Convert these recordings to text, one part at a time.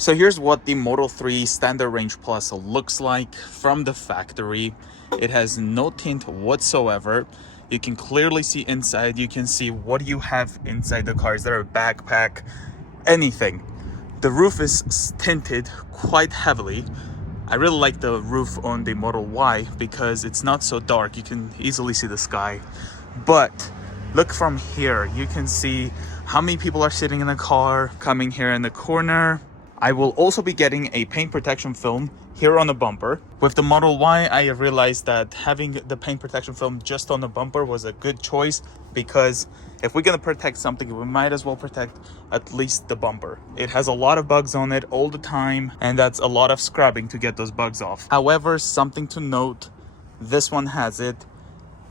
So here's what the Model 3 Standard Range Plus looks like from the factory. It has no tint whatsoever. You can clearly see inside. You can see what you have inside the car. Is there a backpack? Anything. The roof is tinted quite heavily. I really like the roof on the Model Y because it's not so dark. You can easily see the sky. But look from here. You can see how many people are sitting in the car, coming here in the corner. I will also be getting a paint protection film here on the bumper. With the Model Y, I realized that having the paint protection film just on the bumper was a good choice, because if we're gonna protect something, we might as well protect at least the bumper. It has a lot of bugs on it all the time, and that's a lot of scrubbing to get those bugs off. However, something to note, this one has it,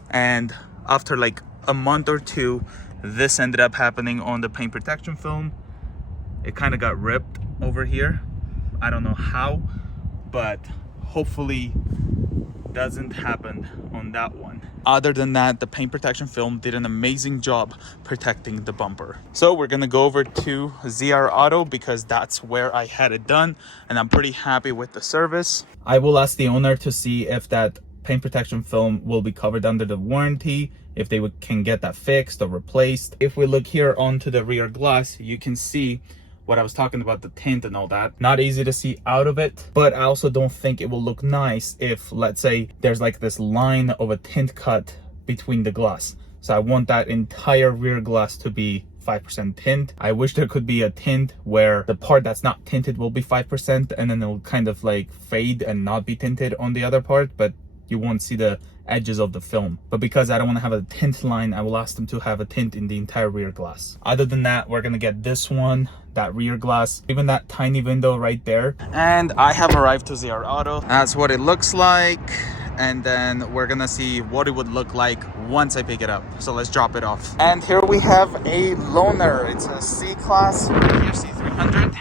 and after like a month or two, this ended up happening on the paint protection film. It kind of got ripped over here. I don't know how, but hopefully doesn't happen on that one. Other than that, the paint protection film did an amazing job protecting the bumper. So we're gonna go over to ZR Auto because that's where I had it done, and I'm pretty happy with the service. I will ask the owner to see if that paint protection film will be covered under the warranty, if they can get that fixed or replaced. If we look here onto the rear glass, you can see what I was talking about, the tint and all that. Not easy to see out of it, but I also don't think it will look nice if, let's say, there's like this line of a tint cut between the glass. So I want that entire rear glass to be 5% tint. I wish there could be a tint where the part that's not tinted will be 5% and then it'll kind of like fade and not be tinted on the other part, but you won't see the edges of the film. But because I don't want to have a tint line, I will ask them to have a tint in the entire rear glass. Other than that, we're gonna get this one, that rear glass, even that tiny window right there. And I have arrived to ZR Auto. That's what it looks like. And then we're gonna see what it would look like once I pick it up. So let's drop it off. And here we have a loaner. It's a C-Class, here C300.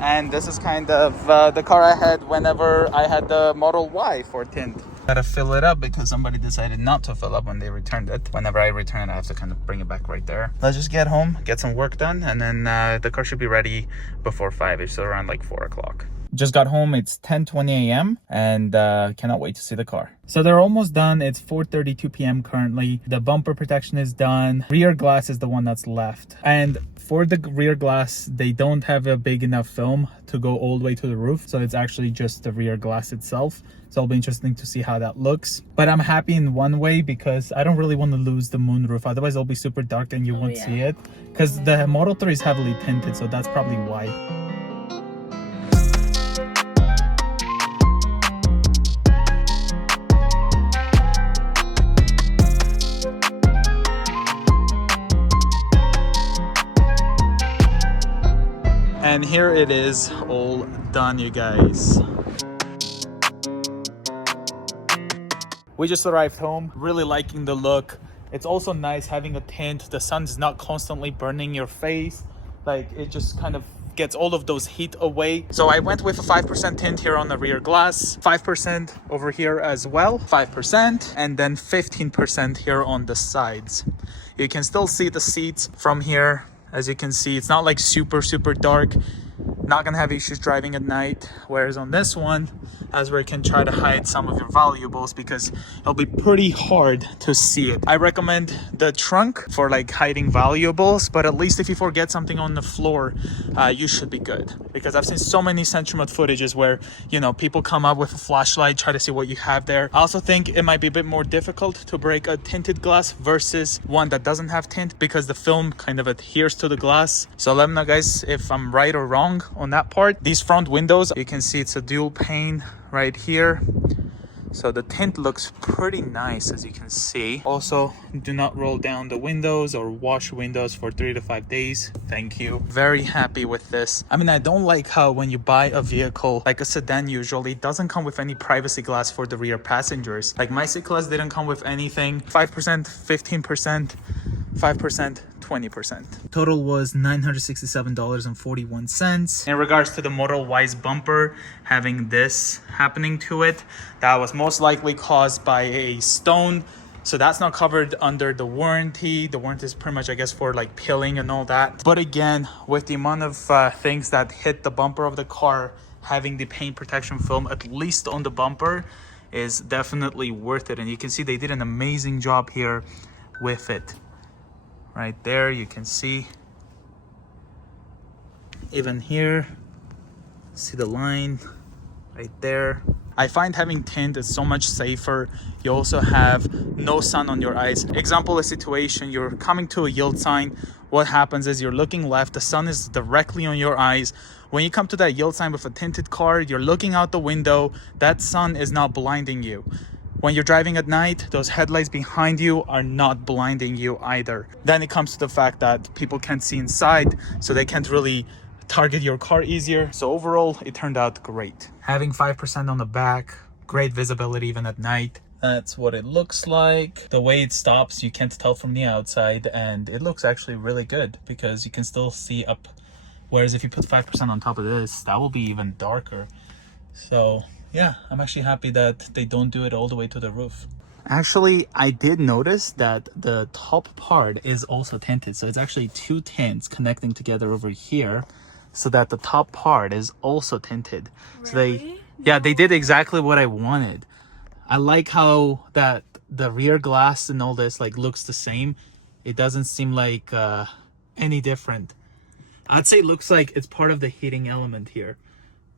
And this is kind of the car I had whenever I had the Model Y for tint. Gotta fill it up because somebody decided not to fill up when they returned it. Whenever I return it, I have to kind of bring it back right there. Let's just get home, get some work done, and then the car should be ready before 5-ish, so around like 4 o'clock. Just got home. It's 10:20 a.m. and cannot wait to see the car. So they're almost done. It's 4:32 p.m. currently. The bumper protection is done. Rear glass is the one that's left. And for the rear glass, they don't have a big enough film to go all the way to the roof. So it's actually just the rear glass itself. So it'll be interesting to see how that looks. But I'm happy in one way because I don't really want to lose the moonroof. Otherwise, it'll be super dark and you won't see it. Because the Model 3 is heavily tinted, so that's probably why. And here it is, all done, you guys. We just arrived home, really liking the look. It's also nice having a tint. The sun's not constantly burning your face. Like, it just kind of gets all of those heat away. So I went with a 5% tint here on the rear glass, 5% over here as well, 5%, and then 15% here on the sides. You can still see the seats from here. As you can see, it's not like super dark. Not gonna have issues driving at night. Whereas on this one, as where you can try to hide some of your valuables because it'll be pretty hard to see it. I recommend the trunk for like hiding valuables, but at least if you forget something on the floor, you should be good. Because I've seen so many Central Mode footages where, you know, people come up with a flashlight, try to see what you have there. I also think it might be a bit more difficult to break a tinted glass versus one that doesn't have tint because the film kind of adheres to the glass. So let me know, guys, if I'm right or wrong on that part. These front windows, you can see it's a dual pane right here. So the tint looks pretty nice, as you can see. Also, do not roll down the windows or wash windows for 3 to 5 days. Thank you. Very happy with this. I mean, I don't like how when you buy a vehicle, like a sedan usually, it doesn't come with any privacy glass for the rear passengers. Like my C-Class didn't come with anything. 5%, 15%, 5%, 20%. Total was $967.41. In regards to the Model Y's bumper, having this happening to it, that was most likely caused by a stone So that's not covered under the warranty. The warranty is pretty much, I guess, for like peeling and all that. But again, with the amount of things that hit the bumper of the car, having the paint protection film, at least on the bumper, is definitely worth it. And you can see they did an amazing job here with it. Right there, you can see. Even here, see the line right there. I find having tint is so much safer. You also have no sun on your eyes. Example, a situation, you're coming to a yield sign. What happens is you're looking left, the sun is directly on your eyes. When you come to that yield sign with a tinted car, you're looking out the window, that sun is not blinding you. When you're driving at night, those headlights behind you are not blinding you either. Then it comes to the fact that people can't see inside, so they can't really target your car easier. So overall, it turned out great. Having 5% on the back, great visibility even at night. That's what it looks like. The way it stops, you can't tell from the outside, and it looks actually really good because you can still see up. Whereas if you put 5% on top of this, that will be even darker. So yeah, I'm actually happy that they don't do it all the way to the roof. Actually, I did notice that the top part is also tinted. So it's actually two tints connecting together over here, so that the top part is also tinted. Really? So they did exactly what I wanted. I like how that the rear glass and all this like looks the same. It doesn't seem like any different. I'd say it looks like it's part of the heating element here,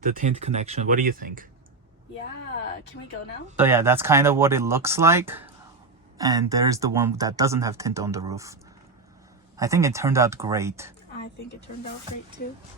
the tint connection. What do you think? Yeah, can we go now? So yeah, that's kind of what it looks like. And there's the one that doesn't have tint on the roof. I think it turned out great. I think it turned out great too.